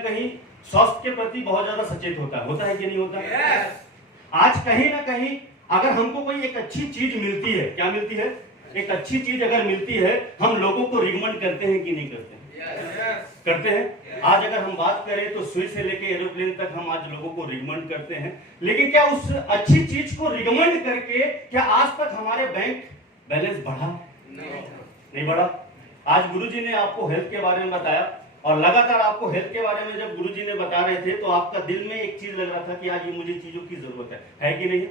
ना कहीं स्वास्थ्य के प्रति बहुत ज्यादा सचेत होता है कि नहीं होता? आज कहीं ना कहीं अगर हमको कोई एक अच्छी चीज मिलती है, क्या मिलती है? एक अच्छी चीज अगर मिलती है, हम लोगों को रिकमेंड करते हैं कि नहीं करते हैं? करते हैं। आज अगर हम बात करें तो सुई से लेके एरोप्लेन तक हम आज लोगों को रिकमेंड करते हैं, लेकिन क्या उस अच्छी चीज को रिकमेंड करके क्या आज तक हमारे बैंक बैलेंस बढ़ा? नहीं बढ़ा। आज गुरुजी ने आपको हेल्थ के बारे में बताया और लगातार आपको हेल्थ के बारे में जब गुरुजी ने बता रहे थे तो आपका दिल में एक चीज लग रहा था कि आज ये मुझे चीजों की जरूरत है कि नहीं?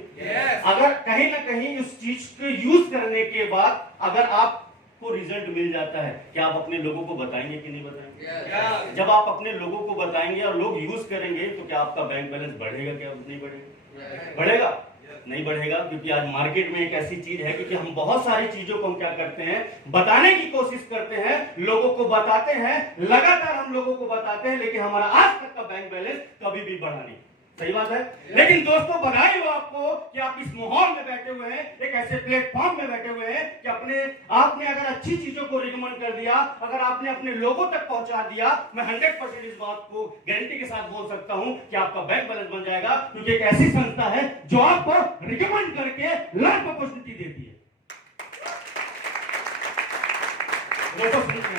अगर कहीं ना कहीं उस चीज को यूज करने के बाद अगर आपको रिजल्ट मिल जाता है, क्या आप अपने लोगों को बताएंगे कि नहीं बताएंगे? जब आप अपने लोगों को बताएंगे और लोग यूज करेंगे तो क्या आपका बैंक बैलेंस बढ़ेगा? क्या नहीं बढ़ेगा? बढ़ेगा? नहीं बढ़ेगा, क्योंकि आज मार्केट में एक ऐसी चीज है कि हम बहुत सारी चीजों को हम क्या करते हैं, बताने की कोशिश करते हैं, लोगों को बताते हैं, लगातार हम लोगों को बताते हैं, लेकिन हमारा आज तक का बैंक बैलेंस कभी भी बढ़ा नहीं। सही बात है। लेकिन दोस्तों बधाई हो आपको कि आप इस माहौल में बैठे हुए हैं, एक ऐसे प्लेटफॉर्म में बैठे हुए हैं कि आपने अगर अच्छी चीजों को रिकमेंड कर दिया, अगर आपने अपने लोगों तक पहुंचा दिया, मैं 100% इस बात को गारंटी के साथ बोल सकता हूं कि आपका बैंक बैलेंस बन जाएगा, क्योंकि एक ऐसी संस्था है जो आपको रिकमेंड करके लाख अपॉर्चुनिटी देती है।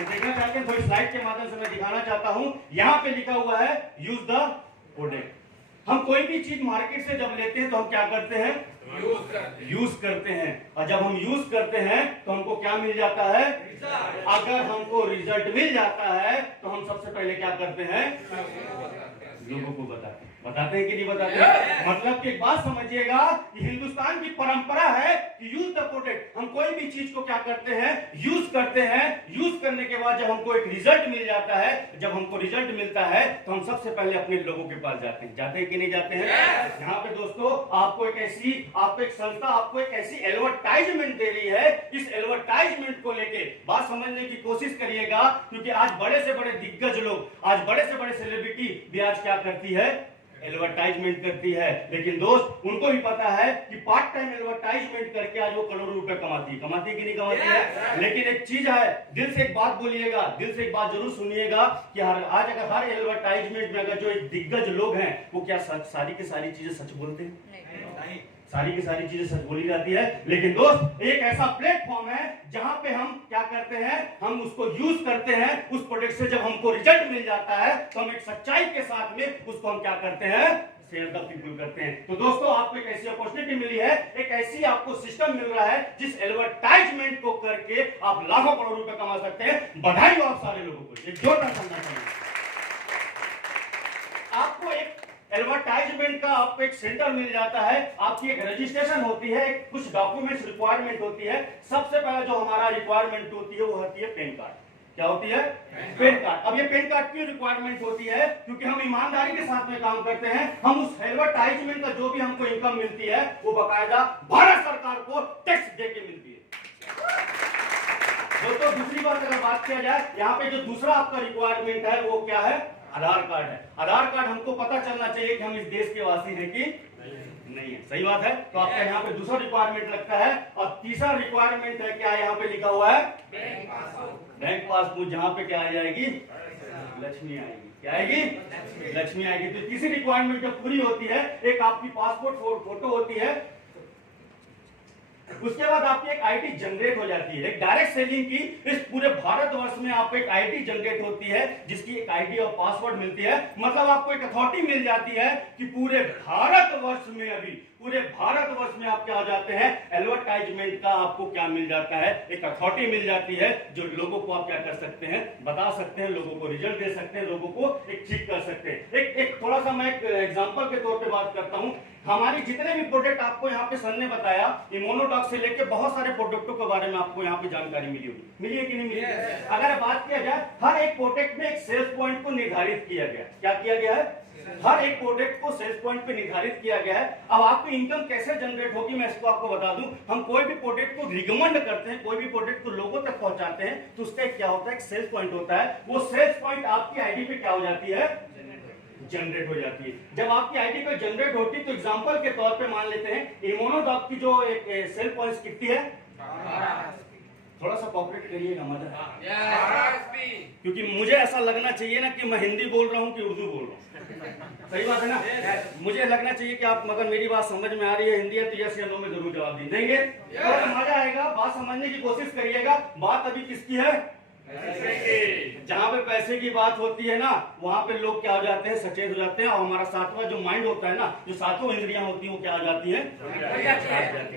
देखना चाहते हैं, थोड़ी स्लाइड के माध्यम से मैं दिखाना चाहता हूं। यहां पे लिखा हुआ है यूज द प्रोडक्ट। हम कोई भी चीज मार्केट से जब लेते हैं तो हम क्या करते हैं? यूज करते हैं। और जब हम यूज करते हैं तो हमको क्या मिल जाता है? अगर हमको रिजल्ट मिल जाता है तो हम सबसे पहले क्या करते हैं? लोगों को बताते हैं कि नहीं बताते? मतलब कि एक बात समझिएगा, ये हिंदुस्तान की परंपरा है कि यूज द प्रोडक्ट। हम कोई भी चीज को क्या करते हैं? यूज करते हैं। यूज करने के बाद जब हमको एक रिजल्ट मिल जाता है, जब हमको रिजल्ट मिलता है तो हम सबसे पहले अपने लोगों के पास जाते हैं कि नहीं जाते हैं? यहाँ पे दोस्तों आपको एक संस्था आपको एक ऐसी एडवर्टाइजमेंट दे रही है। इस एडवर्टाइजमेंट को लेके बात समझने की कोशिश करिएगा, क्योंकि आज बड़े से बड़े दिग्गज लोग, आज बड़े से बड़े सेलिब्रिटी भी आज क्या करती है? एडवर्टाइजमेंट करती है। लेकिन दोस्त उनको भी पता है कि पार्ट टाइम एडवर्टाइजमेंट करके आज वो करोड़ों रुपए कमाती है कि नहीं कमाती है? लेकिन एक चीज है, दिल से एक बात बोलिएगा, दिल से एक बात जरूर सुनिएगा कि आज अगर हर एडवर्टाइजमेंट में अगर जो एक दिग्गज लोग हैं वो क्या सारी की सारी चीजें सच बोलते हैं? नहीं, सारी की सारी चीजें सच बोली जाती है। लेकिन दोस्त एक ऐसा प्लेटफॉर्म है जहां पे हम क्या करते हैं? हम उसको यूज करते हैं। उस प्रोडक्ट से जब हमको रिजल्ट मिल जाता है तो हम एक सच्चाई के साथ में उसको हम क्या करते हैं? शेयर द पीपल करते हैं। तो दोस्तों आपको एक ऐसी अपॉर्चुनिटी मिली है, एक ऐसी आपको सिस्टम मिल रहा है जिस एडवर्टाइजमेंट को करके आप लाखों करोड़ रुपए कमा सकते हैं। बधाई हो आप सारे लोगों को। ये जोरदार तालियां। आपको एक एडवर्टाइजमेंट का आपको एक सेंटर मिल जाता है, आपकी एक रजिस्ट्रेशन होती है, कुछ डॉक्यूमेंट्स रिक्वायरमेंट होती है। सबसे पहला जो हमारा रिक्वायरमेंट होती है वो होती है पैन कार्ड। क्या होती है? Pan card. अब ये पैन कार्ड क्यों रिक्वायरमेंट होती है? क्योंकि हम ईमानदारी के साथ में काम करते हैं। हम उस एडवर्टाइजमेंट का जो भी हमको इनकम मिलती है वो बकायदा भारत सरकार को टैक्स दे के मिलती है। दोस्तों दूसरी बात अगर बात किया जाए, यहाँ पे जो दूसरा आपका रिक्वायरमेंट है वो क्या है? आधार कार्ड है। आधार कार्ड हमको पता चलना चाहिए कि हम इस देश के वासी हैं कि नहीं है। सही बात है। तो आपका यहाँ पे दूसरा रिक्वायरमेंट लगता है। और तीसरा रिक्वायरमेंट है क्या? यहाँ पे लिखा हुआ है बैंक पासबुक, जहाँ पे क्या आ जाएगी? लक्ष्मी आएगी। क्या आएगी? लक्ष्मी आएगी। तो तीसरी रिक्वायरमेंट जब पूरी होती है, एक आपकी पासपोर्ट फोटो होती है, उसके बाद आपकी एक आईडी जनरेट हो जाती है। एक डायरेक्ट सेलिंग की इस पूरे भारतवर्ष में आपको एक आईडी जनरेट होती है, जिसकी एक आईडी और पासवर्ड मिलती है। मतलब आपको एक अथॉरिटी मिल जाती है कि पूरे भारतवर्ष में आप क्या हो जाते हैं? एडवर्टाइजमेंट का आपको क्या मिल जाता है? एक अथॉरिटी मिल जाती है जो लोगों को आप क्या कर सकते हैं? बता सकते हैं, लोगों को रिजल्ट दे सकते हैं, लोगों को एक ठीक कर सकते हैं। एक थोड़ा सा मैं एक एग्जांपल के तौर पे बात करता हूं। हमारी जितने भी प्रोडक्ट आपको यहाँ पे सर ने बताया, इम्यूनोटॉक्स से लेके बहुत सारे प्रोडक्टों के बारे में आपको यहाँ पे जानकारी मिली होगी। मिली है कि नहीं मिली? अगर बात किया जाए, हर एक प्रोडक्ट में एक सेल्स पॉइंट को निर्धारित किया गया। क्या किया गया है? हर एक प्रोडक्ट को सेल्स पॉइंट पे निर्धारित किया गया है। अब आपकी इनकम कैसे जनरेट होगी मैं इसको आपको बता दूं। हम कोई भी प्रोडक्ट को रिकमेंड करते हैं, कोई भी प्रोडक्ट को लोगों तक पहुंचाते हैं, तो उसका क्या होता है? एक सेल्स पॉइंट होता है। वो सेल्स पॉइंट आपकी आईडी पे क्या हो जाती है? जनरेट हो जाती है। जब आपकी आईडी पे जनरेट होती है तो एग्जांपल के तौर पे मान लेते हैं इम्यूनोडॉक की जो एक सेल पॉइंट्स कितनी है? थोड़ा सा कॉपरेट करिएगा, मजा, क्योंकि मुझे ऐसा लगना चाहिए ना कि मैं हिंदी बोल रहा हूँ कि उर्दू बोल रहा हूँ। सही बात है ना? मुझे लगना चाहिए कि आप, मगर मेरी बात समझ में आ रही है, हिंदी है तो यस या नो में जरूर जवाब देंगे, तो मजा आएगा। बात समझने की कोशिश करिएगा। बात अभी किसकी है? जहाँ पे पैसे की बात होती है ना, वहां पे लोग क्या हो जाते हैं? सचेत हो जाते हैं। और हमारा सातवां जो माइंड होता है ना, जो सातों इंद्रियां होती हैं, वो क्या हो जाती हैं?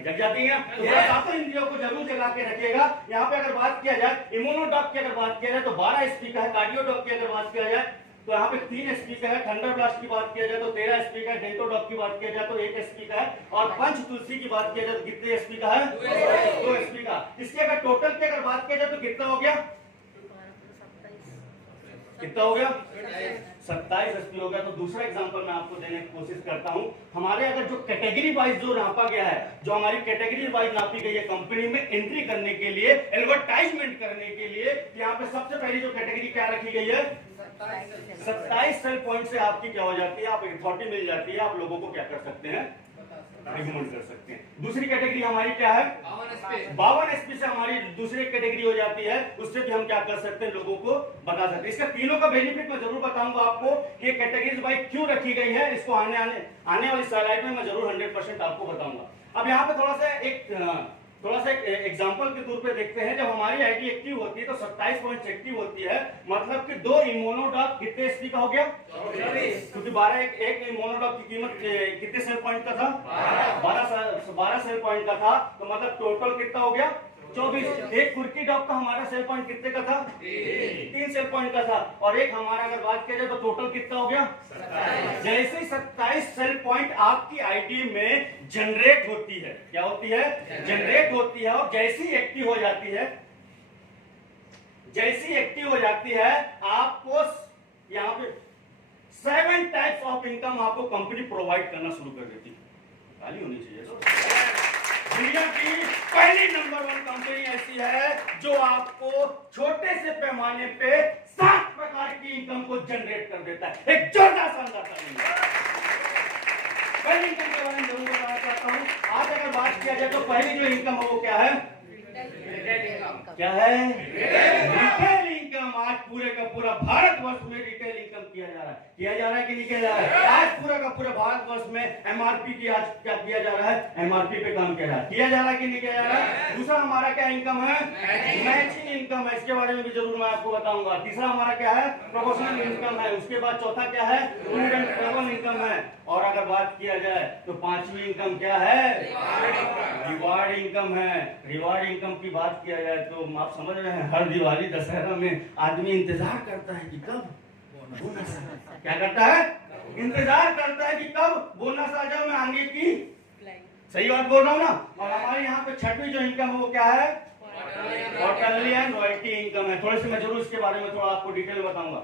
जग जाती है। तो सातों इंद्रियों को जरूर जगा के रखिएगा। यहाँ पे अगर बात किया जाए इम्यूनोडॉक की, अगर बात किया जाए तो 12 स्पीकर है। कार्डियोडॉक की अगर बात किया जाए तो यहाँ पे 3 स्पीकर है। थंडर ब्लास्ट की बात किया जाए तो 13 स्पीकर है। डेंटोडॉक की बात किया जाए तो 1 स्पीकर है। और पंच तुलसी की बात किया जाए तो कितने स्पीकर है? 2 स्पीकर। इसके अगर टोटल की अगर बात किया जाए तो कितना हो गया? कितना हो गया? 27 एसपी हो गया। तो दूसरा एग्जांपल मैं आपको देने की कोशिश करता हूं। हमारे अगर जो कैटेगरी वाइज जो नापा गया है, जो हमारी कैटेगरी वाइज नापी गई है कंपनी में एंट्री करने के लिए, एडवर्टाइजमेंट करने के लिए, यहाँ पे सबसे पहली जो कैटेगरी क्या रखी गई है? 27 सेल पॉइंट से आपकी क्या हो जाती है? आप अथॉरिटी मिल जाती है। आप लोगों को क्या कर सकते हैं? रिकमेंड कर सकते हैं। दूसरी कैटेगरी हमारी क्या है? 52 एसपी से हमारी दूसरी कैटेगरी हो जाती है। उससे भी हम क्या कर सकते हैं? लोगों को बता सकते हैं। इसका तीनों का बेनिफिट मैं जरूर बताऊंगा आपको कि कैटेगरीज वाइज क्यों रखी गई है। इसको आने वाली स्लाइड में मैं जरूर 100% आपको बताऊंगा। अब यहाँ पे थोड़ा सा एक एग्जांपल के तौर पे देखते हैं। जब हमारी आईडी एक्टिव होती है तो 27 पॉइंट्स एक्टिव होती है, मतलब कि 2 इम्यूनोडॉक कितने एसपी का हो गया? 24। क्योंकि 12 एक इम्यूनोडॉक की कीमत कितने सेल पॉइंट का था? 12 सेल पॉइंट का था। तो मतलब टोटल कितना हो गया? 24। एक कुर्की डॉग का हमारा सेल पॉइंट कितने का था? 3 सेल पॉइंट का था। और एक हमारा अगर बात किया जाए तो टोटल कितना हो गया? 27। जैसे 27 सेल पॉइंट आपकी आईडी में जनरेट होती है, क्या होती है? जनरेट होती है। और जैसी एक्टिव हो जाती है, आपको यहाँ पे 7 टाइप्स ऑफ इनकम आपको कंपनी प्रोवाइड करना शुरू कर देती है। खाली होनी चाहिए तो। दुनिया की पहली नंबर 1 कंपनी ऐसी है जो आपको छोटे से पैमाने पे 7 प्रकार की इनकम को जनरेट कर देता है। एक जोरदार शानदार पहली इनकम के बारे में जरूर बताना चाहता हूँ। आज अगर बात किया जाए तो पहली जो इनकम है वो क्या है? क्या है? Retail income. आज पूरे का पूरा भारतवर्ष में रिटेल इनकम किया जा रहा है कि नहीं किया जा रहा है? आज पूरा का पूरा भारतवर्ष में एमआरपी की आज क्या किया जा रहा है? एमआरपी पे काम किया जा रहा है कि नहीं किया जा रहा है? दूसरा हमारा क्या इनकम है? मैचिंग इनकम है। इसके बारे में भी जरूर मैं आपको बताऊंगा। तीसरा हमारा क्या है? प्रोपोर्शनल इनकम है। उसके बाद चौथा क्या है? टूर एंड ट्रैवल इनकम है। और अगर बात किया जाए तो 5वीं इनकम क्या है? रिवार्ड इनकम है। रिवार्ड इनकम की बात किया जाए तो आप समझ रहे हैं, हर दिवाली दशहरा में आदमी इंतजार करता है कि कब बोनस। क्या करता है? इंतजार करता है कि कब बोनस आ जाओ, मैं आगे की। सही बात बोल रहा हूँ ना? और हमारे यहाँ पे 6वीं जो इनकम है वो क्या है? क्वार्टरली एंड रॉयल्टी इनकम है। थोड़ी सी मैं जरूर इसके बारे में थोड़ा आपको डिटेल बताऊंगा।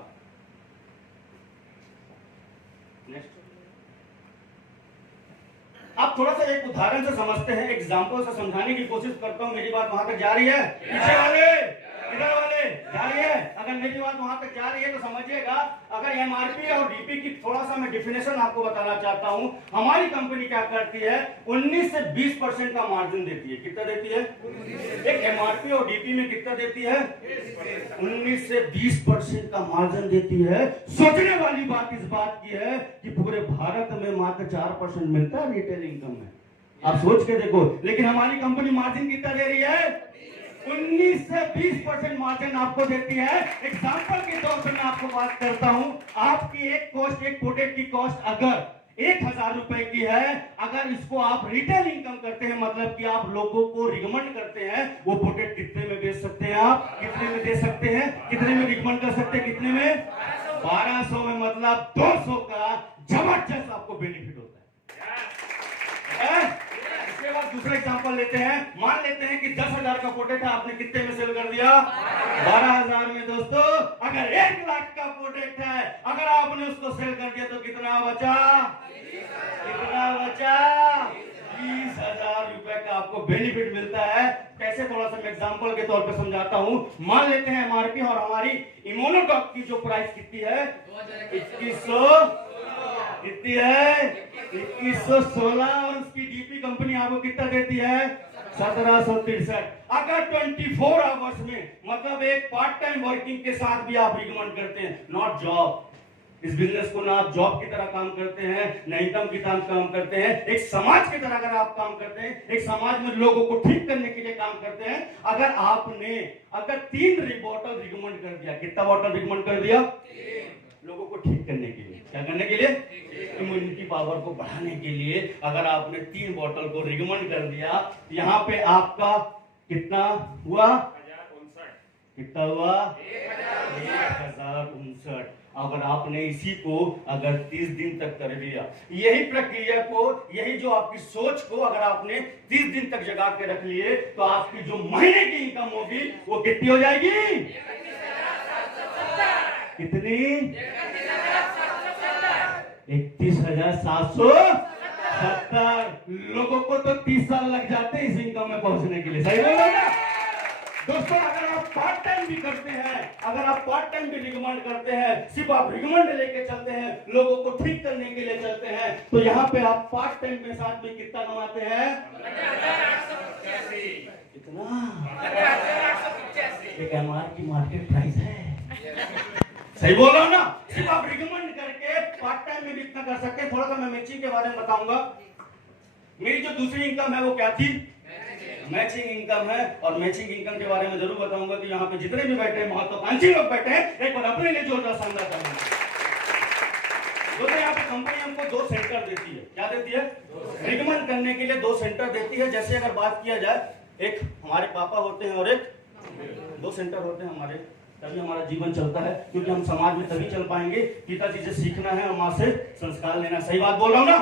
आप थोड़ा सा एक उदाहरण से समझते हैं, एग्जांपल से समझाने की कोशिश करता हूं। मेरी बात वहां तक जा रही है? पीछे वाले, इधर वाले जा रही है? अगर मेरी बात वहां तक जा रही है तो समझिएगा। अगर एमआरपी और डीपी की थोड़ा सा मैं डिफिनेशन आपको बताना चाहता हूं। हमारी कंपनी क्या करती है? 19 से 20% का मार्जिन देती है। कितना देती है? एक एमआरपी और डीपी में कितना देती है? 19 से 20% का मार्जिन देती है। सोचने वाली बात इस बात की है कि पूरे भारत में मात्र 4% मिलता है रिटेल इनकम में। आप सोच के देखो। लेकिन हमारी कंपनी मार्जिन कितना दे रही है? 19 से 20% मार्जिन आपको देती है। एग्जांपल के तौर पर मैं आपको बात करता हूं। आपकी एक प्रोडक्ट की कॉस्ट अगर 1000 रुपए की है, अगर इसको आप रिटेल इनकम करते हैं, मतलब कि आप लोगों को रिकमेंड करते हैं, वो प्रोडक्ट कितने में बेच सकते हैं? आप कितने में दे सकते हैं? कितने में रिकमेंड कर सकते हैं? कितने में? 1200 में। मतलब 200 का जबरदस्त आपको बेनिफिट होता है। इसके बाद दूसरा एग्जांपल लेते हैं। मान लेते हैं कि 10,000 का प्रोडक्ट है, आपने कितने में सेल कर दिया? 12,000 में। दोस्तों, अगर 1 लाख का प्रोडक्ट है, अगर आपने उसको सेल कर दिया तो कितना बचा? कितना बचा? 20,000 रुपए का आपको बेनिफिट मिलता है। कैसे? थोड़ा सा मैं एग्जांपल के तौर पे समझाता हूं। मान लेते हैं एमआरपी और हमारी इम्यूनोडॉक की जो प्राइस कितनी है? 2100 कितनी है? 2116। और उसकी डीपी कंपनी आपको कितना देती है? 1763। अगर 24 आवर्स में, मतलब एक पार्ट टाइम वर्किंग के साथ भी आप रिकमेंड करते हैं, नॉट जॉब, इस बिजनेस को ना आप जॉब की तरह काम करते हैं, ना इनकम की तरह काम करते हैं, एक समाज की तरह अगर आप काम करते हैं, एक समाज में लोगों को ठीक करने के लिए काम करते हैं, अगर आपने 3 बॉटल रिकमेंड कर दिया, कितना बॉटल रिकमेंड कर दिया? लोगों को ठीक करने के लिए, क्या करने के लिए? इम्यूनिटी पावर को बढ़ाने के लिए अगर आपने 3 बॉटल को रिकमेंड कर दिया, यहाँ पे आपका कितना हुआ? कितना हुआ? 1059। अगर आपने इसी को अगर 30 दिन तक कर लिया, यही प्रक्रिया को, यही जो आपकी सोच को अगर आपने 30 दिन तक जगा के रख लिए, तो आपकी जो महीने की इनकम होगी वो कितनी हो जाएगी? कितनी? 31,770। लोगों को तो 30 साल लग जाते हैं इस इनकम में पहुंचने के लिए, सही बोल रहे हैं दोस्तों? अगर आप पार्ट टाइम भी करते हैं, अगर आप पार्ट टाइम भी रिकमेंड करते हैं, सिर्फ आप रिकमेंड लेके चलते हैं, लोगों को ठीक करने के लिए चलते हैं, तो यहाँ पे आप पार्ट टाइम के साथ में कितना कमाते हैं? कितना? एक एमआर की मार्केट प्राइस है, सही बोल रहा हूं ना? सिर्फ आप रिकमेंड करके पार्ट टाइम में भी इतना कर सकते हैं। थोड़ा सा मैं मैचिंग के बारे में बताऊंगा। मेरी जो दूसरी इनकम है वो क्या थी? मैचिंग इनकम है। और मैचिंग इनकम के बारे में जरूर बताऊंगा कि यहाँ पे जितने भी बैठे हैं महत्वाकांक्षी लोग बैठे हैं, एक बार अपने लिए जोरदार शानदार करेंगे। दोस्तों यहाँ पे कंपनी हमको 2 सेंटर देती है। क्या देती है? रिकमेंड करने के लिए 2 सेंटर देती है। जैसे अगर बात किया जाए, एक हमारे पापा होते हैं और एक 2 सेंटर होते हैं हमारे, तभी हमारा जीवन चलता है, क्योंकि हम समाज में तभी चल पाएंगे, पिताजी से सीखना है और माँ से संस्कार लेना। सही बात बोल रहा हूँ ना?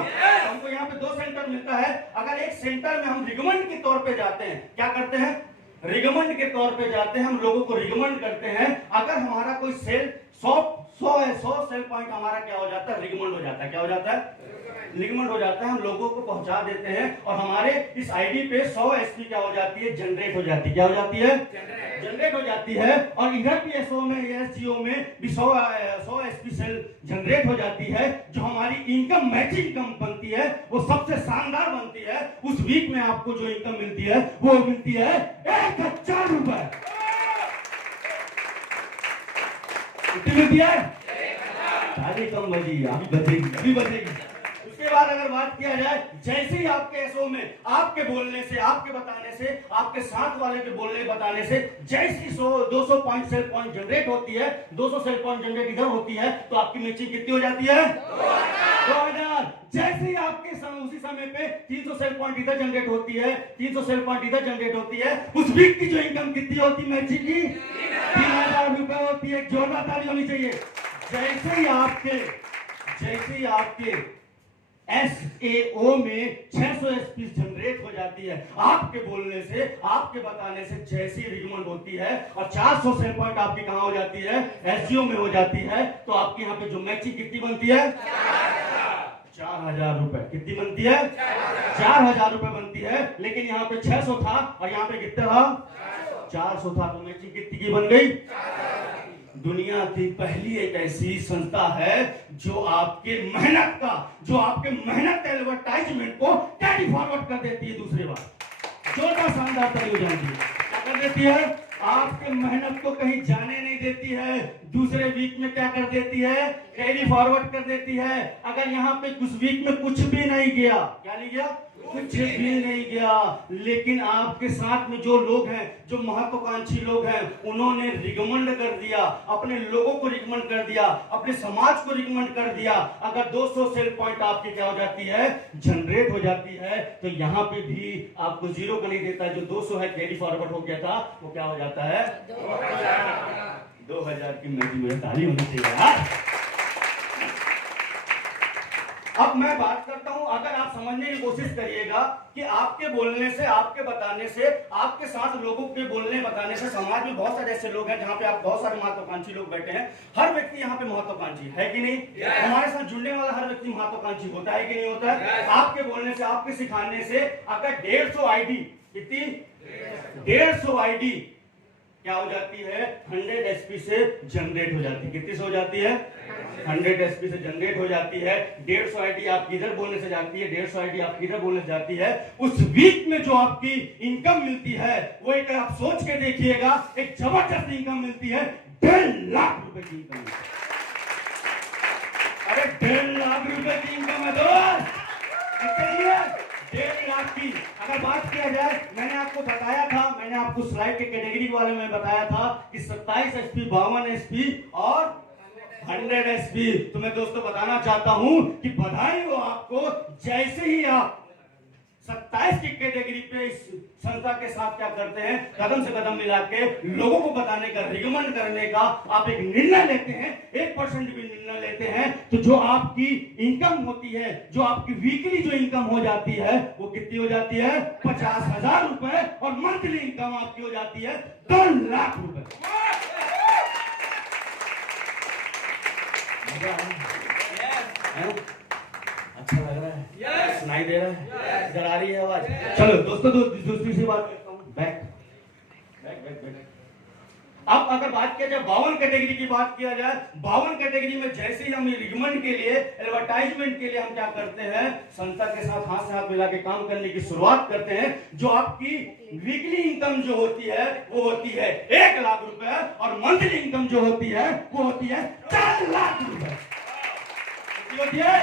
हमको यहाँ पे 2 सेंटर मिलता है। अगर एक सेंटर में हम रिकमेंड के तौर पे जाते हैं, क्या करते हैं? रिकमेंड के तौर पे जाते हैं, हम लोगों को रिकमेंड करते हैं। अगर हमारा कोई सेल 100 सेल पॉइंट हमारा क्या हो जाता है? रिकमेंड हो जाता है। क्या हो जाता है? रिकमेंड हो जाता है। हम लोगों को पहुंचा देते हैं और हमारे इस आईडी पे 100 एसपी क्या हो जाती है? जनरेट हो जाती है। क्या हो जाती है? जनरेट हो जाती है। और इधर भी एसओ में, एसजीओ में भी 100 एसपी सेल जनरेट हो जाती है। जो हमारी इनकम मैचिंग इनकम बनती है वो सबसे शानदार बनती है। उस वीक में आपको जो इनकम मिलती है वो मिलती है 1000 रुपए। कितनी मिलती है? सारी कम बजी, अभी बजेगी। उसके बाद अगर बात किया जाए, जैसे ही आपके एसओ में आपके बोलने से, आपके बताने से, आपके साथ वाले के बोलने बताने से जैसी 200 पॉइंट सेल पॉइंट जनरेट होती है, 200 सेल पॉइंट जनरेट इधर होती है, तो आपकी मैचिंग कितनी हो जाती है? 2000। जैसे ही आपके उसी समय पे 300 सेल पॉइंट इधर जनरेट होती है, 300 सेल पॉइंट इधर जनरेट होती है, उस वीक की जो इनकम कितनी होती है मैचिंग की? 3000 रुपए होती है। जोरदार ताली होनी चाहिए। जैसे ही आपके एसएओ में 600 एसपी जनरेट हो जाती है, आपके बोलने से, आपके बताने से जैसी रिकमेंड होती है, और 400 सेल पॉइंट आपकी कहां हो जाती है? एसजीओ में हो जाती है, तो आपके यहाँ पे जो मैचिंग कितनी बनती है? 4000 रुपए। कितनी बनती है? 4000 रुपए बनती है। लेकिन यहाँ पे 600 था और यहाँ पे कितना था? 400 था। तो मैचिंग कितनी की बन गई? दुनिया की पहली एक ऐसी संस्था है जो आपके मेहनत एडवर्टाइजमेंट को कैरी फॉरवर्ड कर देती है दूसरे बार। जोरदार शानदार ताली हो जाती है। क्या कर देती है? आपके मेहनत को कहीं जाने नहीं देती है। दूसरे वीक में क्या कर देती है? कैरी फॉरवर्ड कर देती है। अगर यहाँ पे कुछ वीक में कुछ भी नहीं गया, क्या नहीं गया? कुछ भी नहीं गया, लेकिन आपके साथ में जो लोग हैं, जो महत्वाकांक्षी लोग हैं, उन्होंने रिकमेंड कर दिया, अपने लोगों को रिकमेंड कर दिया, अपने समाज को रिकमेंड कर दिया। अगर 200 सेल पॉइंट आपकी क्या हो जाती है? जनरेट हो जाती है, तो यहाँ पे भी आपको 0 का नहीं देता। जो 200 है कैरी फॉरवर्ड हो गया था, वो क्या हो जाता है? 2000 की मैचिंग। ताली होनी चाहिए यार। अब मैं बात करता हूं, अगर आप समझने की कोशिश करिएगा कि आपके बोलने से, आपके बताने से, आपके साथ लोगों के बोलने बताने से, समाज में बहुत सारे ऐसे लोग हैं जहां पे आप बहुत सारे महत्वाकांक्षी लोग बैठे हैं। हर व्यक्ति यहाँ पे महत्वाकांक्षी है कि नहीं? हमारे साथ जुड़ने वाला हर व्यक्ति महत्वाकांक्षी होता है कि नहीं होता है? आपके बोलने से, आपके सिखाने से अगर 150 आईडी, कितनी? 150 आईडी क्या हो जाती है? 100 एसपी से जनरेट हो जाती है। कितनी से हो जाती है? 100 एसपी से जनरेट हो जाती है। 150 आईडी आपकी इधर बोलने से जाती है, 150 आईडी आपकी इधर बोलने से जाती है। उस वीक में जो आपकी इनकम मिलती है वो एक आप सोच के देखिएगा, एक जबरदस्त इनकम मिलती है। 1.5 लाख रुपए की इनकम। अरे 1.5 लाख रुपए की इनकम है दोस्त, कितनी है? 1.5 लाख की। अगर बात किया जाए, मैंने आपको बताया था, मैंने आपको स्लाइड के कैटेगरी के बारे में बताया था कि 27 एसपी, 52 एसपी और 100 एसपी। तो मैं दोस्तों बताना चाहता हूं कि बधाई हो आपको, जैसे ही आप 27 की कैटेगरी पे इस संस्था के साथ क्या करते हैं, कदम से कदम मिला के लोगों को बताने का, रिकमेंड करने का आप एक निर्णय लेते हैं, 1% भी निर्णय लेते हैं, तो जो आपकी इनकम होती है, जो आपकी वीकली जो इनकम हो जाती है, वो कितनी हो जाती है? 50,000 रुपए। और मंथली इनकम आपकी हो जाती है 2 लाख रुपए। अच्छा लग रहा है? yes. सुनाई दे रहा है? इधर आ रही है आवाज? चलो दोस्तों, दूसरी सी बात करता हूँ। बैक। अब अगर बात किया जाए 52 कैटेगरी की बात किया जाए, 52 कैटेगरी में जैसे ही हम रिकमेंड के लिए, एडवर्टाइजमेंट के लिए हम क्या करते हैं, संस्था के साथ हाथ से हाथ मिला के काम करने की शुरुआत करते हैं। जो आपकी वीकली इनकम जो होती है वो होती है 1 लाख रुपए, और मंथली इनकम जो होती है वो होती है 4 लाख रुपए। होती है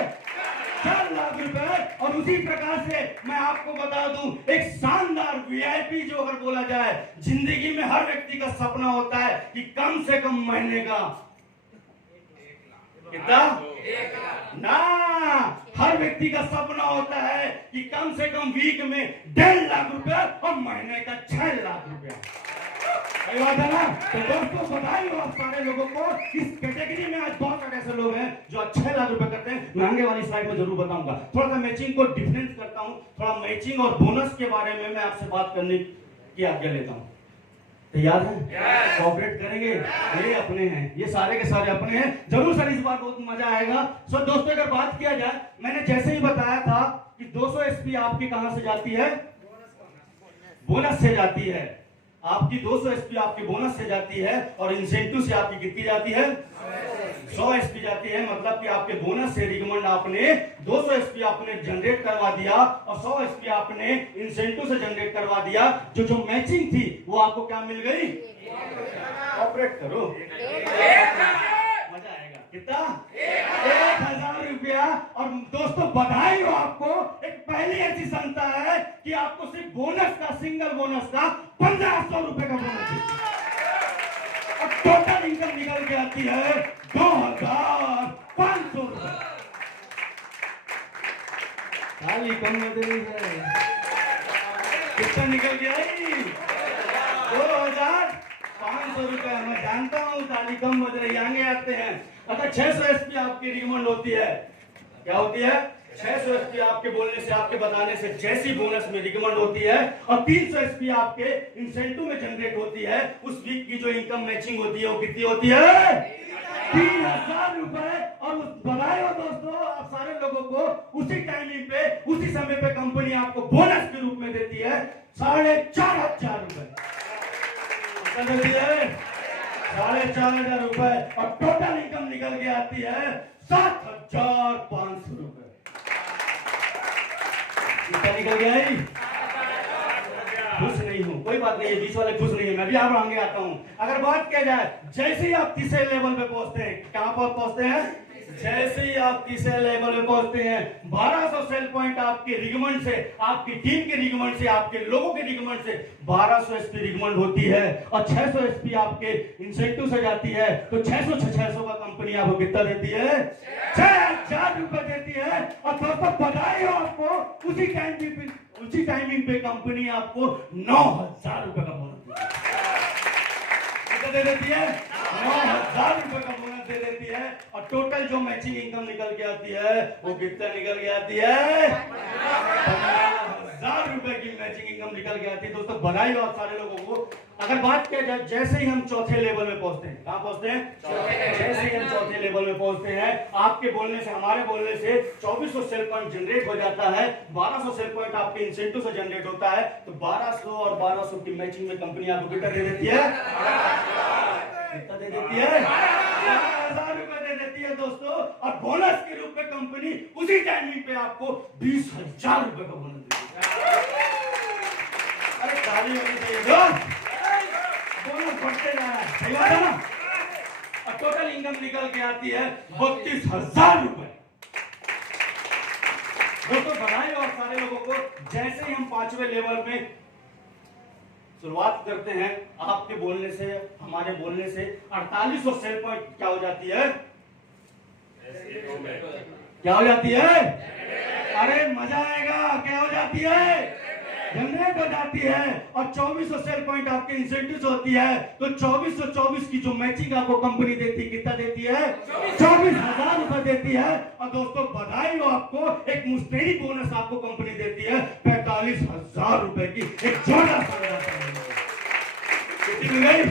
4 लाख रुपए। और उसी प्रकार से मैं आपको बता दूं, एक शानदार वीआईपी जो अगर बोला जाए, जिंदगी में हर व्यक्ति का सपना होता है कि कम से कम महीने का कितना? 1 लाख ना। हर व्यक्ति का सपना होता है कि कम से कम वीक में 1.5 लाख रुपए और महीने का 6 लाख रुपया। सही बात है ना? तो दोस्तों बधाई हो आप सारे लोगों को। इस कैटेगरी में आज बहुत सारे ऐसे लोग हैं जो 6 लाख रुपए करते हैं। मैं आगे वाली स्लाइड में जरूर बताऊंगा। थोड़ा सा मैचिंग को डिफरेंस करता हूं, थोड़ा मैचिंग और बोनस के बारे में मैं आपसे बात करने की आज्ञा लेता हूं। तैयार है? कोऑपरेट करेंगे? ये अपने हैं, ये सारे के सारे अपने हैं। जरूर सर, इस बार बहुत मजा आएगा। सो दोस्तों, अगर बात किया जाए, मैंने जैसे ही बताया था कि 200 एसपी आपकी कहां से जाती है? बोनस से जाती है। आपकी 200 एसपी आपके बोनस से जाती है, और इंसेंटिव से आपकी कितनी जाती है? 100 एसपी जाती है। मतलब कि आपके बोनस से रिकमेंड आपने 200 एसपी आपने जनरेट करवा दिया, और 100 एसपी आपने इंसेंटिव से जनरेट करवा दिया। जो मैचिंग थी वो आपको क्या मिल गई? ऑपरेट करो, मजा आएगा। कितना? 1,000 रुपया। और दोस्तों बधाई हो आपको, एक पहली ऐसी संस्था है कि आपको सिर्फ बोनस का, सिंगल बोनस का 1,500 रुपए का बोनस है, और टोटल इनकम निकल के आती है 2,500 रुपए। खाली कम में दे रही है। कितना निकल गया? 2,500 रुपए। मैं जानता हूँ ताली कम बज रही, आगे आते हैं। अच्छा, 600 एसपी आपकी रिकमेंड होती है। क्या होती है? 600 एसपी आपके बोलने से, आपके बताने से जैसी बोनस में रिकमेंड होती है, और 300 एसपी आपके इंसेंटिव में जनरेट होती है। उस वीक की जो इनकम मैचिंग होती है वो कितनी होती है? 3,000 रुपए। और बधाई हो दोस्तों आप सारे लोगों को, उसी टाइमिंग पे, उसी समय पे कंपनी आपको बोनस के रूप में देती है 4,500 रुपए। 4,500 रुपए। और टोटल इनकम निकल के आती है 7,500 रुपए। कितना निकल गया? खुश नहीं हूं, कोई बात नहीं है, बीच वाले खुश नहीं है, मैं भी आप आगे आता हूं। अगर बात किया जाए, जैसे ही आप तीसरे लेवल पे पहुंचते हैं, कहां पर पहुंचते हैं? जैसे ही आप तीसरे लेवल पे पहुंचते हैं, 1200 सेल पॉइंट आपके रिकमेंड से, आपकी टीम के रिकमेंड से, आपके लोगों के रिकमेंड से 1200 एसपी रिकमेंड होती है, और 600 एसपी आपके इंसेंटिव से जाती है। तो 600 का कंपनी आपको कितना देती है? 6,000 रुपए देती है। और दोस्तों बधाई हो आपको, उसी टाइमिंग पे कंपनी आपको 9,000 रुपए का बोनस दे देती है। 9,000 रुपए का बोनस दे देती है। और टोटल जो मैचिंग इनकम निकल के आती है वो कितना निकल के आती है? 50,000 रुपए की मैचिंग इनकम निकल के आती है। दोस्तों बधाई हो आप सारे लोगों को। अगर बात किया जाए, जैसे ही हम चौथे लेवल में पहुंचते हैं, कहां पहुंचते हैं? जैसे ही हम चौथे लेवल में पहुंचते हैं, आपके बोलने से, हमारे बोलने से 2400 सेल पॉइंट जनरेट हो जाता है, 1200 सेल पॉइंट आपके इंसेंटिव से जनरेट होता है। तो 1200 और 1200 की मैचिंग में कंपनी आपको कितना दे देती है? कितना दे देती है? 10,000 रुपए दे देती है दोस्तों। और बोनस के रूप में कंपनी उसी टाइमिंग पे आपको 20,000 रुपए का बोनस देती है। अरे ताली होनी चाहिए दोस्त, बोनस बढ़ते जा रहा है, सही बात है ना। और टोटल इनकम निकल के आती है 32,000 रुपए। दोस्तों बधाई और सारे लोगों को। जैसे ही हम 5वें लेवल में शुरुआत करते हैं, आपके बोलने से, हमारे बोलने से 4800 सेल पॉइंट क्या हो जाती है, क्या हो जाती है? अरे मजा आएगा, क्या हो जाती है? जनरेट हो जाती है। और 2400 सेल पॉइंट आपके इंसेंटिव होती है। तो 2424 की जो मैचिंग आपको कंपनी देती है, कितना देती है? 24,000 रुपए देती है। और दोस्तों बधाई हो आपको, एक मुस्तेरी बोनस आपको कंपनी देती है 45,000 रुपए की। एक जोरदार कितनी मिल गई?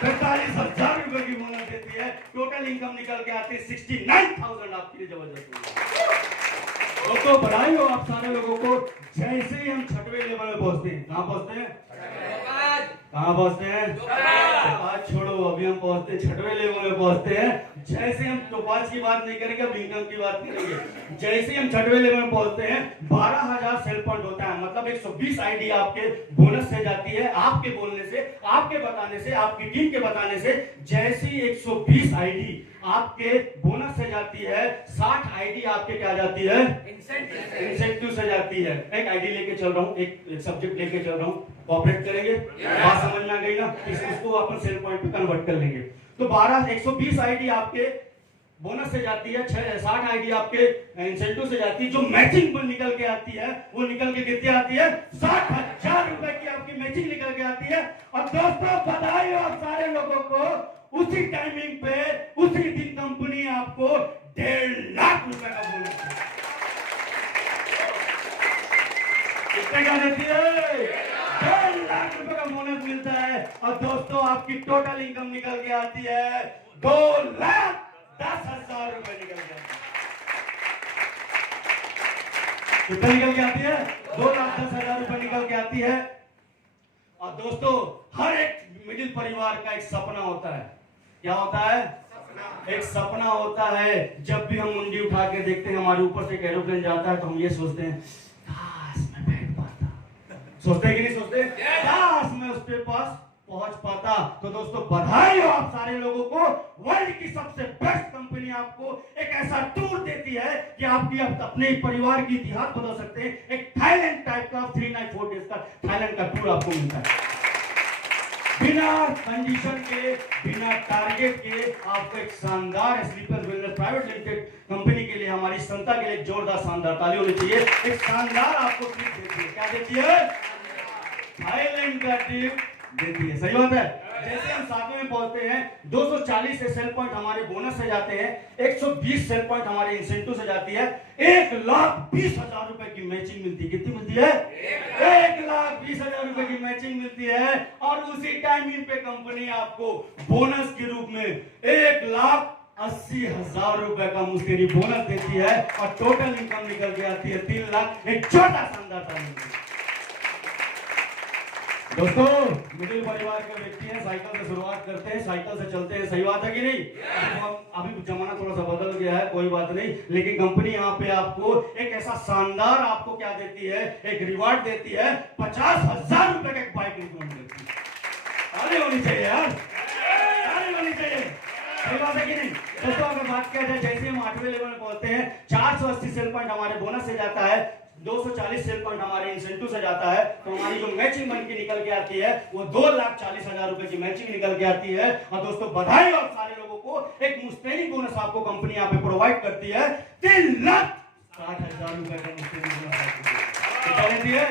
45,000 रुपए की बोनस देती है। टोटल इनकम निकल के आती है 69,000 आपके लिए। जबरदस्त दोस्तों बधाई हो आप सारे लोगों को। जैसे ही हम 6वें लेवल में पहुंचते हैं, कहां पहुंचते हैं? कहां पहुंचते हैं? आज छोड़ो, अभी हम पहुंचते हैं 6वें लेवल में पहुंचते हैं। जैसे हम टोपाज की बात नहीं करेंगे, अब इनकम की बात करेंगे। जैसे ही हम 6वें लेवल में पहुंचते हैं 12,000 सेल पॉइंट होता है, मतलब 120 आईडी आपके बोनस से जाती है। आपके बोलने से, आपके बताने से, आपकी टीम के बताने से जैसे ही 120 आईडी आपके बोनस से जाती है, 60 आईडी आपके क्या जाती है? इंसेंटिव से जाती है। एक आईडी लेके चल रहा हूँ, एक सब्जेक्ट लेके चल रहा हूँ, कॉपरेट करेंगे? बात समझ में आ गई ना? इसको अपन सेल पॉइंट पे कन्वर्ट कर लेंगे। तो 120 आईडी आपके बोनस से जाती है, 60 आईडी आपके इंसेंटिव से जाती है। जो मैचिंग निकल के आती है वो निकल के कितनी आती है? 60,000 रुपए की आपकी मैचिंग निकल के आती है। और दोस्तों बधाई हो आप सारे लोगों को, उसी टाइमिंग पे उसी दिन कंपनी आपको 1.5 लाख रुपए का बोनस देती है। कितने का देती है? 1.5 लाख रुपए का बोनस मिलता है। और दोस्तों आपकी टोटल इनकम निकल के आती है 2,10,000 रुपए निकल के आती है। कितना निकल के आती है? 2,10,000 रुपए निकल के आती है। और दोस्तों हर एक मिडिल परिवार का एक सपना होता है। क्या होता है? एक सपना होता है। जब भी हम मुंडी उठा के देखते हैं हमारे ऊपर से एक एरोप्लेन जाता है, तो हम ये सोचते हैं काश मैं बैठ पाता। सोचते हैं कि नहीं सोचते? काश मैं उसके पास पहुंच पाता। तो दोस्तों बधाई हो आप सारे लोगों को। वर्ल्ड की सबसे बेस्ट कंपनी आपको एक ऐसा टूर देती है कि आपकी अपने परिवार की इतिहास बदल सकते हैं। एक थाईलैंड टाइप का 3 नाइट 4 डेज का थाईलैंड का टूर आपको मिलता है। बिना कंडीशन के, बिना टारगेट के आपको एक शानदार sleeper wellness private limited company के लिए, हमारी संस्था के लिए जोरदार शानदार ताली होनी चाहिए। एक शानदार आपको ट्रिप देती है। क्या देती है? थाईलैंड का ट्रिप देती है। सही बात है। जैसे हम 7वें में पहुंचते हैं 240 से सेल पॉइंट हमारे बोनस से जाते हैं, 120 सेल पॉइंट हमारे इंसेंटिव से जाती है, 1,20,000 रुपए की मैचिंग मिलती है। कितनी मिलती है? 1,20,000 रुपए की मैचिंग मिलती है। और उसी टाइमिंग पे कंपनी आपको बोनस के रूप में 1,80,000 रुपए का मुस्तेरी बोनस देती है। और टोटल इनकम निकल के आती है 3 लाख। एक छोटा शानदार ताली। दोस्तों मिडिल परिवार के व्यक्ति हैं, साइकिल से शुरुआत करते हैं, साइकिल से चलते हैं। सही बात है कि नहीं? अभी जमाना थोड़ा सा बदल गया है, कोई बात नहीं, लेकिन कंपनी यहाँ पे आपको एक ऐसा शानदार आपको क्या देती है? एक रिवार्ड देती है। 50,000 रुपए का एक बाइक रिकॉर्ड देती है। ताली होनी चाहिए यार, ताली होनी चाहिए। सही बात है कि नहीं? दोस्तों अगर बात किया जाए, जैसे हम 8वें लेवल में पहुंचते हैं, 480 सेल पॉइंट हमारे बोनस से जाता है, 240 सेल पॉइंट हमारे इंसेंटिव से जाता है। तो हमारी जो मैचिंग बन के निकल के आती है वो 2,40,000 रुपए की मैचिंग निकल के आती है। और दोस्तों बधाई और सारे लोगों को, एक मुस्तेरी बोनस आपको कंपनी यहाँ पे प्रोवाइड करती है 3,60,000 रुपए का मुस्तेरी बोनस देती है।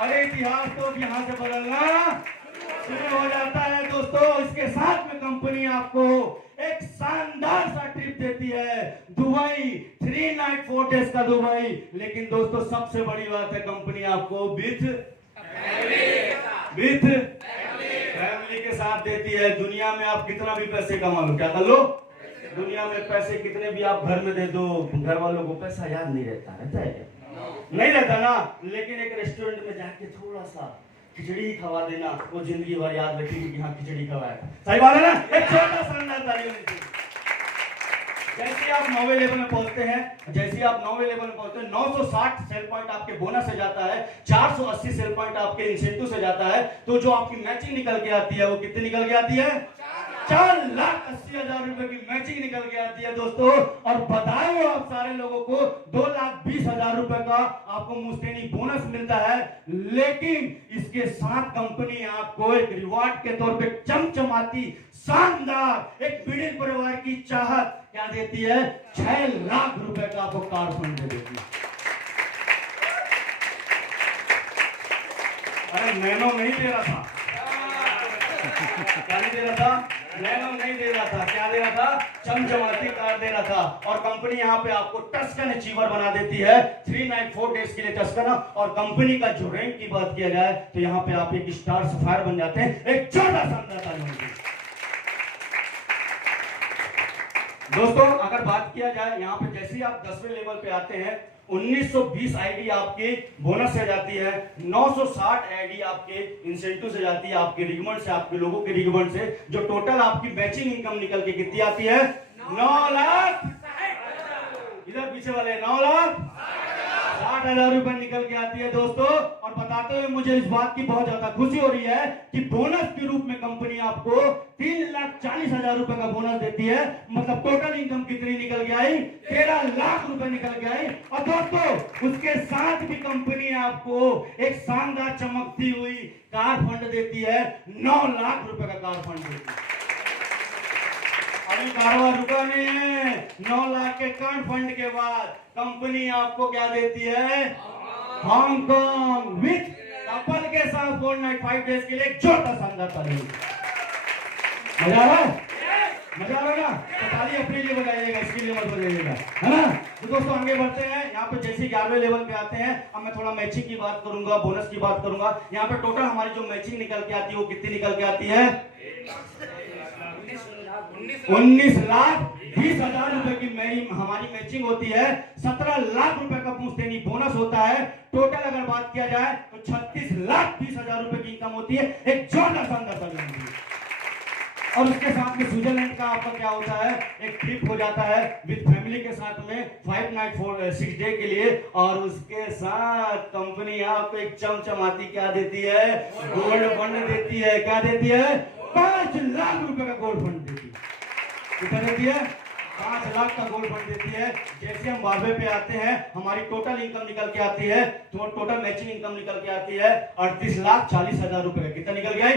अरे इतिहास तो यहाँ से बदलना शुरू हो जाता है दोस्तों। इसके साथ में कंपनी आपको एक शानदार सा ट्रिप देती है, दुबई 3 नाइट 4 डेज का दुबई। लेकिन दोस्तों सबसे बड़ी बात है, कंपनी आपको विथ फैमिली के साथ देती है। दुनिया में आप कितना भी पैसे कमा लो, क्या कर लो, दुनिया में पैसे कितने भी आप घर में दे दो, घर वालों को पैसा याद नहीं रहता है नहीं रहता ना। लेकिन एक रेस्टोरेंट में जाके थोड़ा सा खिचड़ी खवा देना, वो जिंदगी भर याद रखेगी कि हाँ खिचड़ी खवाया। सही बात है ना? एक छोटा शानदार ताली होनी चाहिए। जैसे आप 9वें लेवल में पहुंचते हैं, 960 सेल पॉइंट आपके बोनस से जाता है, 480 सेल पॉइंट आपके इंसेंटिव से जाता है, तो जो आपकी मैचिंग निकल के आती है वो कितनी निकल के आती है? 4,80,000 रुपए की मैचिंग निकल के आती है दोस्तों। और बधाई हो आप सारे लोगों को, 2,20,000 रुपए का आपको मुस्तैनी बोनस मिलता है। लेकिन इसके साथ कंपनी आपको एक रिवार्ड के तौर पे चमचमाती शानदार एक मिडिल परिवार की चाहत क्या देती है? 6 लाख रुपए का आपको कार फंड दे देती है। अरे नैनो नहीं दे रहा था, क्या नहीं दे रहा था? नैनो नहीं दे रहा था, क्या दे रहा था? चमचमाती कार दे रहा था। और कंपनी यहाँ पे आपको टस्कन अचीवर बना देती है 3 नाइट 4 डेज के लिए टस्कन। और कंपनी का जो रैंक की बात किया जाए तो यहाँ पे आप एक स्टार सफायर बन जाते हैं। एक छोटा शानदार दोस्तों, अगर बात किया जाए यहाँ पे जैसे ही आप 10वें लेवल पे आते हैं, 1920 आईडी आपकी बोनस से जाती है, 960 आईडी आपके इंसेंटिव से जाती है, आपके रिकमेंड से, आपके लोगों के रिकमेंड से, जो टोटल आपकी मैचिंग इनकम निकल के कितनी आती है? 9 लाख, इधर पीछे वाले 9,60,000 रुपए निकल के आती है दोस्तों। और बताते हुए मुझे इस बात की बहुत ज्यादा खुशी हो रही है कि बोनस के रूप में कंपनी आपको 3,40,000 रुपए का बोनस देती है। मतलब टोटल इनकम कितनी निकल के आई? 13 लाख रुपए निकल के आई। और दोस्तों उसके साथ भी कंपनी आपको एक शानदार चमकती हुई कार फंड देती है, 9 लाख रुपए का कार फंड देती है। अभी कारोबार रुका नहीं है। 9 लाख के कार फंड के बाद कंपनी आपको क्या देती है? हांगकांग विथ कपल के साथ 4 नाइट 5 डेज के लिए एक छोटा शानदार ताली। मजा आ रहा है? मजा आ रहा है ना? तो ताली अपने लिए बजाइएगा, इसके लिए मत बजाइएगा, है ना? तो दोस्तों आगे बढ़ते हैं। यहाँ पे जैसे 11वें लेवल पे आते हैं, अब मैं थोड़ा मैचिंग की बात करूंगा, बोनस की बात करूंगा। यहाँ पे टोटल हमारी जो मैचिंग निकल के आती है वो कितनी निकल के आती है? 19,20,000 रुपए की हमारी मैचिंग होती है। 17 लाख रुपए का मुस्तैनी बोनस होता है। टोटल अगर बात किया जाए तो 36,20,000 रुपए की इनकम होती है। एक जोरदार शानदार ताली होती है। और उसके साथ में स्विट्जरलैंड का आपका क्या होता है? एक ट्रिप हो जाता है विद फैमिली के साथ में 5 नाइट 6 डे के लिए। और उसके साथ कंपनी आपको एक चमचमाती क्या देती है? गोल्ड फंड देती है। क्या देती है? 5 लाख रुपए का गोल्ड फंड देती है। कितना देती है? 5 लाख का गोल्ड फंड देती है। जैसे हम 12वें पे आते हैं, हमारी टोटल इनकम निकल के आती है, तो टोटल मैचिंग इनकम निकल के आती है 38,40,000 रुपए का। कितना निकल गया?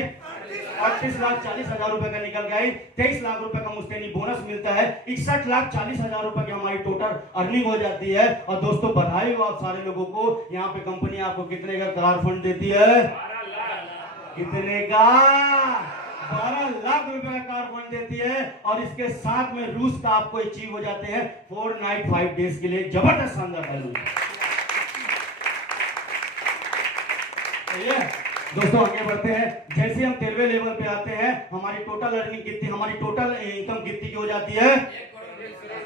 38,40,000 रुपए का निकल गया। 23 लाख रुपए का मुस्तैनी बोनस मिलता है। 61,40,000 रुपए की हमारी टोटल अर्निंग हो जाती है। और दोस्तों बधाई हो आप सारे लोगों को, यहाँ पे कंपनी आपको कितने का कार फंड देती है? कितने का? 12 लाख रुपए का कार फंड देती है। और इसके साथ में रूस का आपको अचीव हो जाते हैं 4 नाइट 5 डेज के लिए। जबरदस्त शानदार ताली। दोस्तों आगे बढ़ते हैं। जैसे हम 13वें लेवल पे आते हैं, हमारी टोटल अर्निंग कितनी, हमारी टोटल इनकम कितनी की हो जाती है?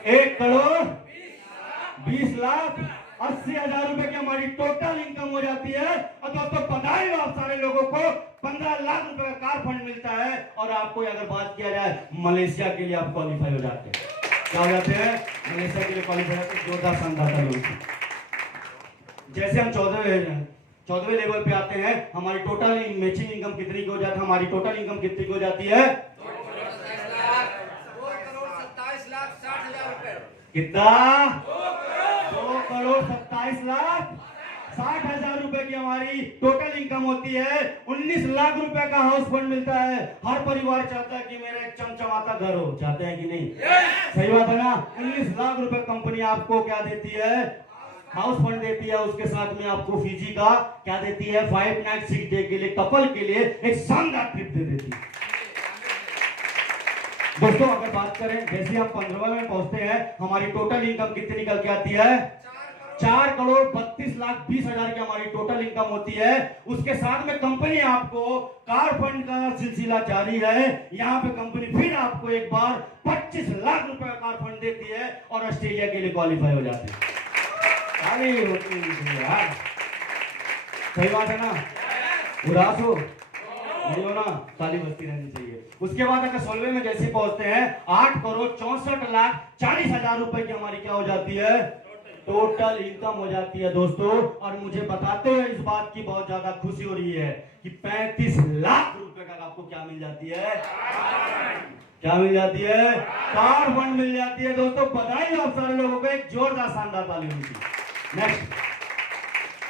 1,20,80,000 रुपए की हमारी टोटल इनकम हो जाती है। और दोस्तों बधाई हो आप सारे लोगों को, 15 लाख रुपए का कार फंड मिलता है। और आपको अगर बात किया जाए मलेशिया के लिए आप क्वालिफाई हो जाते हैं। क्या हो जाते हैं? मलेशिया के लिए क्वालिफाई होते हैं। जोरदार शानदार ताली। जैसे हम 14वें लेवल पे आते हैं, हमारी टोटल मैचिंग इनकम कितनी की हो जाती है? हमारी टोटल इनकम कितनी की हो जाती है? 2,27,60,000 रुपए। कितना? 2,27,60,000 रुपए की हमारी टोटल इनकम होती है। 19 लाख रुपए का हाउस फंड मिलता है। हर परिवार चाहता है कि मेरा एक चमचमाता घर हो, चाहते हैं कि नहीं? सही बात है ना? 19 लाख रुपए कंपनी आपको क्या देती है? हाउस फंड देती है। उसके साथ में आपको फीजी का क्या देती है? 5 नाइट 6 डे के लिए कपल के लिए एक शानदार ट्रिप दे देती है। दोस्तों अगर बात करें, जैसे हम 15वें में पहुंचते हैं, हमारी टोटल इनकम कितनी निकल के आती है? 4,32,20,000 की हमारी टोटल इनकम होती है। उसके साथ में कंपनी आपको कार फंड का सिलसिला जारी है। यहाँ पे कंपनी फिर आपको एक बार 25 लाख रुपए का कार फंड देती है और ऑस्ट्रेलिया के लिए क्वालिफाई हो जाते हैं। सही बात है ना? उदास हो? नहीं हो ना, ताली बजती रहनी चाहिए। उसके बाद अगर 16वें में जैसे पहुंचते हैं 8,64,40,000 रुपए की हमारी क्या हो जाती है, टोटल इनकम हो जाती है दोस्तों। और मुझे बताते हुए इस बात की बहुत ज्यादा खुशी हो रही है कि 35 लाख रुपए का आपको क्या मिल जाती है, क्या मिल जाती है, कार फंड मिल जाती है दोस्तों। बधाई आप सारे लोगों को, एक जोरदार शानदार ताली होनी चाहिए। नेक्स्ट,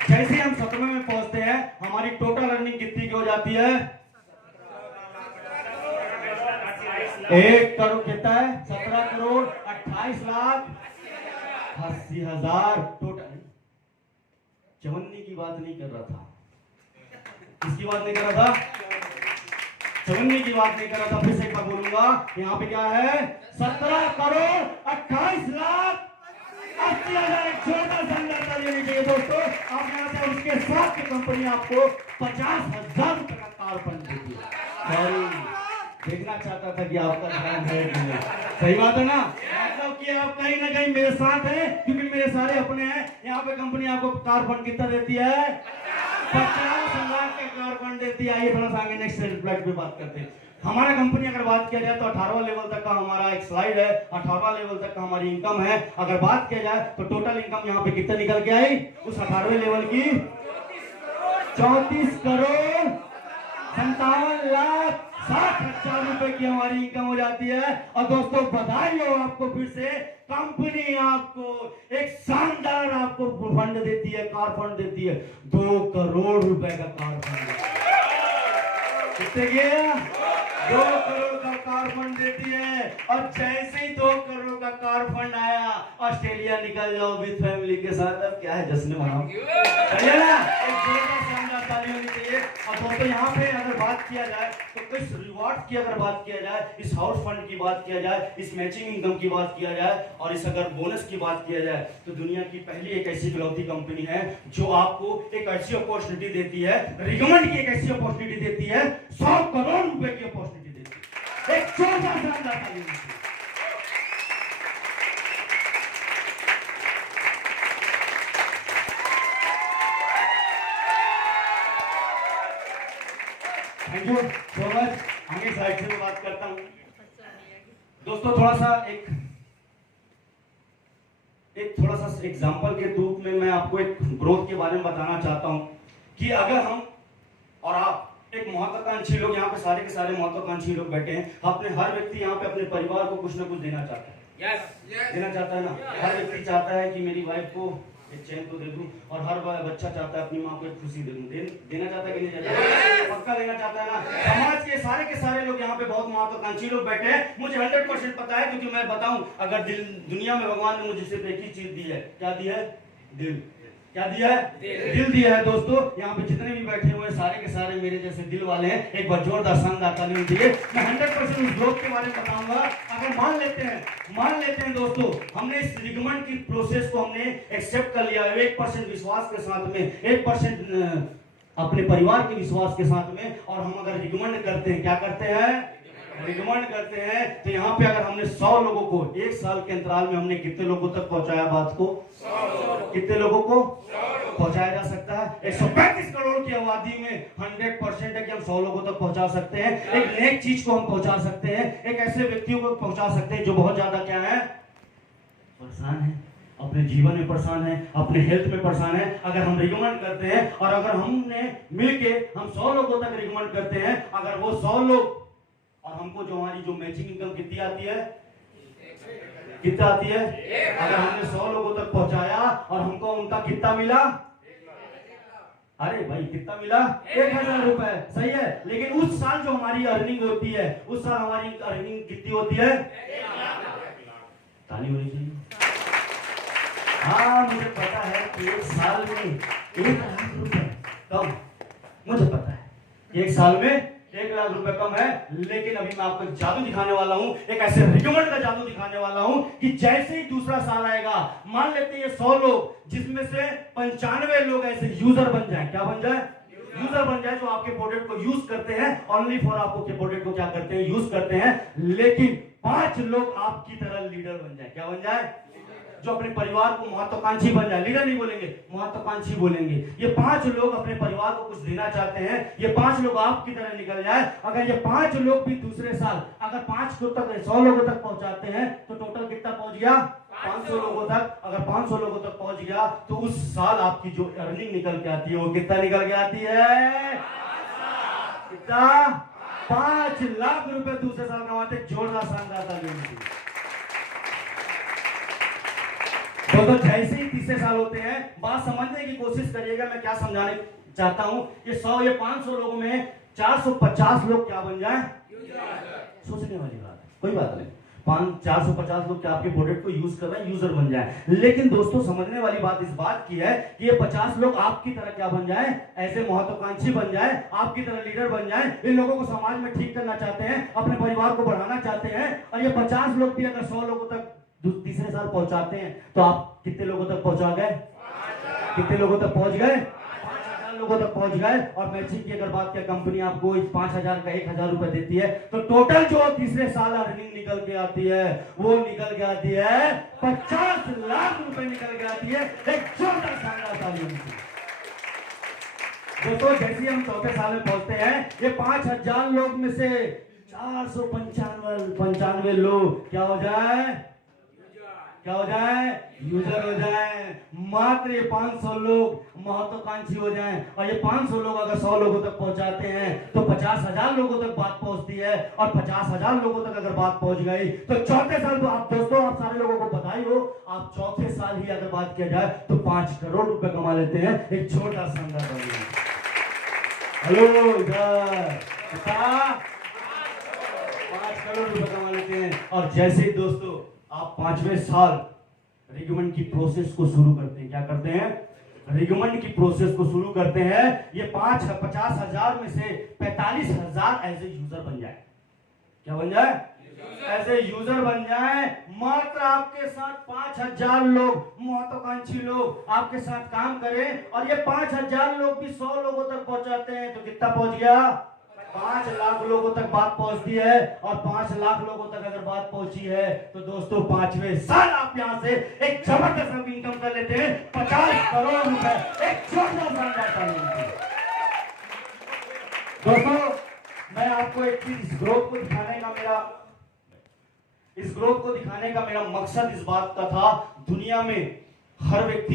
जैसे हम 17वें में पहुंचते हैं हमारी टोटल अर्निंग कितनी की हो जाती है, 1 करोड़ कितना है, 17,28,80,000 टोटल। चवन्नी की बात नहीं कर रहा था, किसकी बात नहीं कर रहा था, चवन्नी की बात नहीं कर रहा था। फिर से एक बार बोलूंगा, यहाँ पे क्या है, 17,28,80,000। एक जोरदार शानदार ताली होनी चाहिए दोस्तों। आप यहाँ से उसके साथ की कंपनी आपको 50,000 रुपए का कार फंड देती है। देखना चाहता था कि आपका ध्यान है कि नहीं, सही बात है ना, मतलब कि आप कहीं ना कहीं मेरे साथ हैं, क्योंकि मेरे सारे अपने हैं। यहाँ पे कंपनी आपको कार फंड कितना देती है, 50,000 का कार फंड देती है। आइए थोड़ा सा आगे नेक्स्ट स्लाइड पे बात करते हैं। हमारा कंपनी अगर बात किया जाए तो 18वां लेवल तक का हमारा एक स्लाइड है, 18वां लेवल तक का हमारी इनकम है। अगर बात किया जाए तो टोटल इनकम यहाँ पे कितना निकल के आई, उस 18वें लेवल की 34,57,60,000 रुपए की हमारी इनकम हो जाती है। और दोस्तों बधाई हो आपको, फिर से कंपनी आपको एक शानदार आपको फंड देती है, कार फंड देती है, 2 करोड़ रुपए का कार फंड। कितने गया, 2 करोड़ का कार फंड देती है। और जैसे ही 2 करोड़ का कार फंड आया, ऑस्ट्रेलिया निकल जाओ विद फैमिली के साथ। अब क्या है, जश्न मनाओ, चलिए ना, एक जोरदार शानदार ताली होनी चाहिए। और दोस्तों यहाँ पे अगर बात किया जाए तो इस रिवॉर्ड की अगर बात किया जाए, इस हाउस फंड की बात किया जाए, इस मैचिंग इनकम की बात किया जाए, और इस अगर बोनस की बात किया जाए, तो दुनिया की पहली एक ऐसी इकलौती कंपनी है जो आपको एक ऐसी अपॉर्चुनिटी देती है, रिकमेंड की एक ऐसी अपॉर्चुनिटी देती है, 100 करोड़ रुपए की अपॉर्चुनिटी देती है। एक जोरदार शानदार ताली। Thank you so much. आगे साइड से बात करता हूं दोस्तों। थोड़ा सा एक थोड़ा सा एग्जांपल के रूप में मैं आपको एक ग्रोथ के बारे में बताना चाहता हूं कि अगर हम और आप एक महत्वाकांक्षी लोग, यहाँ पे सारे के सारे महत्वाकांक्षी लोग बैठे हैं, अपने हर व्यक्ति यहाँ पे अपने परिवार को कुछ ना कुछ देना चाहता है। देना चाहता है ना, हर व्यक्ति चाहता है कि मेरी वाइफ को एक चैन तो दे दूं, और हर बच्चा चाहता है अपनी माँ को एक खुशी दे दूं। देना चाहता है कि नहीं चाहता, पक्का देना चाहता है ना। समाज के सारे लोग यहाँ पे बहुत महत्वाकांक्षी लोग बैठे हैं। मुझे 100% पता है, क्योंकि मैं बताऊं, अगर दुनिया में भगवान ने मुझे सिर्फ एक ही चीज दी है, क्या दी है, दिल। क्या दिया है, दिल दिया है दोस्तों। यहाँ पे जितने भी बैठे हुए सारे के सारे मेरे जैसे दिल वाले हैं। एक बार जोरदार शानदार ताली होनी चाहिए। मैं 100% उस ग्रोथ के बारे में बताऊंगा। अगर मान लेते हैं दोस्तों, हमने इस रिकमेंड की प्रोसेस को हमने एक्सेप्ट कर लिया है 1% विश्वास के साथ में, 1% अपने परिवार के विश्वास के साथ में, और हम अगर रिकमेंड करते हैं, क्या करते हैं, रिकमेंड करते हैं, तो यहाँ पे अगर हमने 100 लोगों को 1 साल के अंतराल में हमने कितने लोगों तक पहुंचाया बात को, कितने लोगों को पहुंचाया जा सकता है। 135 करोड़ की आबादी में 100% है कि हम 100 लोगों तक पहुंचा सकते हैं। एक नेक चीज को हम पहुंचा सकते हैं, एक ऐसे व्यक्तियों को पहुंचा सकते हैं जो बहुत ज्यादा क्या है, परेशान है, अपने जीवन में परेशान है, अपने हेल्थ में परेशान है। अगर हम रिकमेंड करते हैं, और अगर हमने मिलके हम 100 लोगों तक रिकमेंड करते हैं, अगर वो 100 लोग, और हमको जो हमारी जो मैचिंग इनकम कितनी आती है, कितना आती है, अगर हमने 100 लोगों तक पहुंचाया और हमको उनका कितना मिला, अरे भाई कितना मिला, 1,000 रुपए, सही है। लेकिन उस साल जो हमारी अर्निंग होती है, उस साल हमारी अर्निंग कितनी होती है, ताली होनी चाहिए। हाँ मुझे पता है कि एक साल में 1,00,000 रुपए कम, मुझे पता है एक साल में 1,00,000 रुपए कम है। लेकिन अभी मैं आपको जादू दिखाने वाला हूं, एक ऐसे रिकमेंड का जादू दिखाने वाला हूं कि जैसे ही दूसरा साल आएगा, मान लेते हैं 100 लोग, जिसमें से 95 लोग ऐसे यूजर बन जाए, क्या बन जाए, यूजर बन जाए, जो आपके प्रोडक्ट को यूज करते हैं, ओनली फॉर आपके प्रोडक्ट को क्या करते हैं, यूज करते हैं। लेकिन 5 लोग आपकी तरह लीडर बन जाए, क्या बन जाए, जो अपने परिवार को महत्वाकांक्षी बन जाए, लीडर नहीं बोलेंगे, महत्वाकांक्षी बोलेंगे। ये 5 लोग अपने परिवार को कुछ देना चाहते हैं, ये 5 लोग आपकी तरह निकल जाए। अगर ये 5 लोग भी दूसरे साल अगर 5 को तक 100 लोगों तक पहुंचाते हैं तो टोटल कितना पहुंच गया? 500 लोगों तक। अगर 500 लोगों तक पहुंच गया तो उस साल आपकी जो अर्निंग निकल के आती है वो कितना निकल के आती है? कितना? 5 लाख रुपए दूसरे साल कमाते। जोरदार शानदार तालियां। तो जैसे ही तीसरे साल होते हैं, बात समझने की कोशिश करिएगा मैं क्या समझाने चाहता हूं। ये 100 ये 500 लोगों में 450 लोग क्या बन जाए? सोचने वाली बात है, कोई बात नहीं। 450 लोग क्या आपके प्रोडक्ट को यूज कर रहे हैं, यूजर बन जाए। लेकिन दोस्तों समझने वाली बात इस बात की है कि ये 50 लोग आपकी तरह क्या बन जाए? ऐसे महत्वाकांक्षी बन जाए, आपकी तरह लीडर बन जाए। इन लोगों को समाज में ठीक करना चाहते हैं, अपने परिवार को बढ़ाना चाहते हैं। और ये 50 लोग भी अगर 100 लोगों तक तीसरे साल पहुंचाते हैं तो आप कितने लोगों तक पहुंचा गए? कितने लोगों तक पहुंच गए? 5000 लोगों तक पहुंच गए। और मैचिंग की अगर बात करें, कंपनी आपको इस 5000 का 1000 रुपए देती है तो टोटल जो तीसरे साल अर्निंग निकल के आती है वो निकल के आती है 50 लाख रुपए निकल के आती है। एक छोटा शानदार तालियों से दोस्तों, जैसे हम चौथे साल में पहुंचते हैं, ये 5000 लोग में से 495 लोग क्या हो जाए? क्या हो जाए? यूजर हो जाए। मात्र ये 500 लोग महत्वाकांक्षी हो जाएं। और ये 500 लोग अगर 100 लोगों तक पहुंचाते हैं तो 50,000 लोगों तक बात पहुंचती है। और 50,000 लोगों तक अगर बात पहुंच गई तो चौथे साल तो आप दोस्तों, आप सारे लोगों को बधाई हो, आप चौथे साल ही अगर बात किया जाए तो 5 करोड़ रुपए कमा लेते हैं। एक छोटा संदर्भ। हेलो, इधर 5 करोड़ रुपए कमा लेते हैं। और जैसे ही दोस्तों आप 5वें साल रिकमेंड की प्रोसेस को शुरू करते हैं, क्या करते हैं? रिकमेंड की प्रोसेस को शुरू करते हैं। ये 50,000 में से 45,000 एज ए यूजर बन जाए। क्या बन जाए? एज ए यूजर बन जाए। मात्र आपके साथ 5000 लोग महत्वाकांक्षी लोग आपके साथ काम करें और ये 5000 लोग भी 100 लोगों तक पहुंचाते हैं तो कितना पहुंच गया? 5 लाख लोगों तक बात पहुंचती है। और 5 लाख लोगों तक अगर बात पहुंची है तो दोस्तों 5वें साल आप यहां से एक जबरदस्त इनकम कर लेते हैं, 50 करोड़ रुपए। एक छोटा सा दोस्तों, मैं आपको एक चीज, इस ग्रोथ को दिखाने का मेरा मकसद इस बात का था, दुनिया में हर व्यक्ति